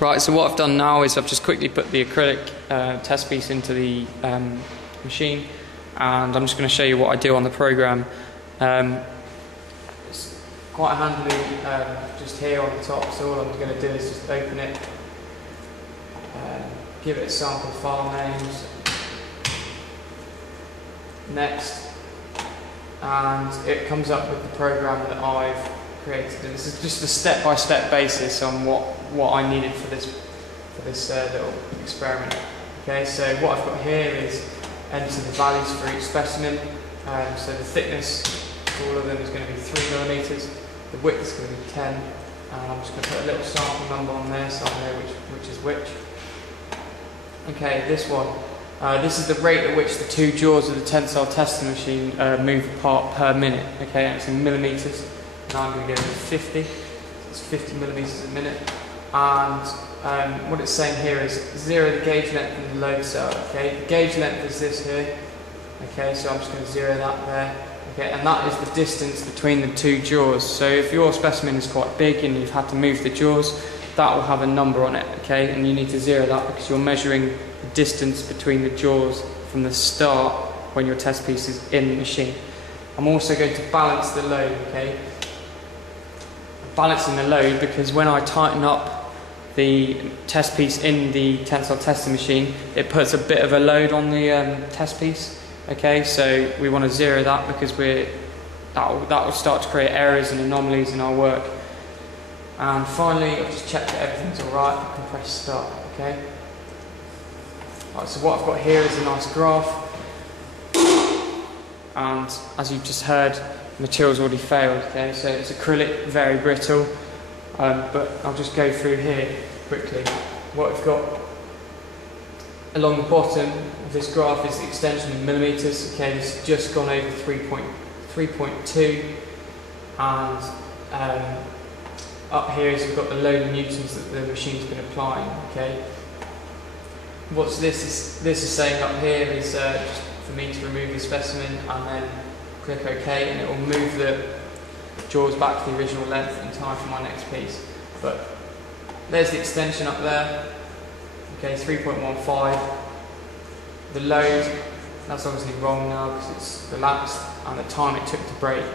Right, so what I've done now is I've just quickly put the acrylic test piece into the machine, and I'm just going to show you what I do on the program. It's quite handily just here on the top, so all I'm going to do is just open it, give it a sample file names, next, and it comes up with the program that I've created. And this is just a step-by-step basis on what I needed for this little experiment. Okay, so what I've got here is enter the values for each specimen. So the thickness for all of them is going to be 3mm, the width is going to be 10, and I'm just going to put a little sample number on there so I know which is which. Okay, this one. This is the rate at which the two jaws of the tensile testing machine move apart per minute. Okay, and it's in millimetres. Now I'm going to go with 50. So it's 50mm a minute. And what it's saying here is 0 the gauge length and the load cell. Okay, the gauge length is this here. Okay, so I'm just going to 0 that there. Okay, and that is the distance between the two jaws. So if your specimen is quite big and you've had to move the jaws, that will have a number on it. Okay, and you need to 0 that because you're measuring the distance between the jaws from the start when your test piece is in the machine. I'm also going to balance the load. Okay, balancing the load because when I tighten up the test piece in the tensile testing machine, it puts a bit of a load on the test piece. Okay, so we want to 0 that because that will start to create errors and anomalies in our work. And finally, I've just checked that everything's alright. I can press start. Okay. Right, so what I've got here is a nice graph, and as you've just heard, the material's already failed. Okay, so it's acrylic, very brittle. But I'll just go through here quickly. What we've got along the bottom of this graph is the extension in millimetres. Okay, this has just gone over 3.2, and up here is we've got the load in newtons that the machine's been applying. Okay, what's this is saying up here is just for me to remove the specimen and then click OK, and it will move the jaws back to the original length in time for my next piece. But there's the extension up there. Okay, 3.15. The load, that's obviously wrong now because it's elapsed, and the time it took to break.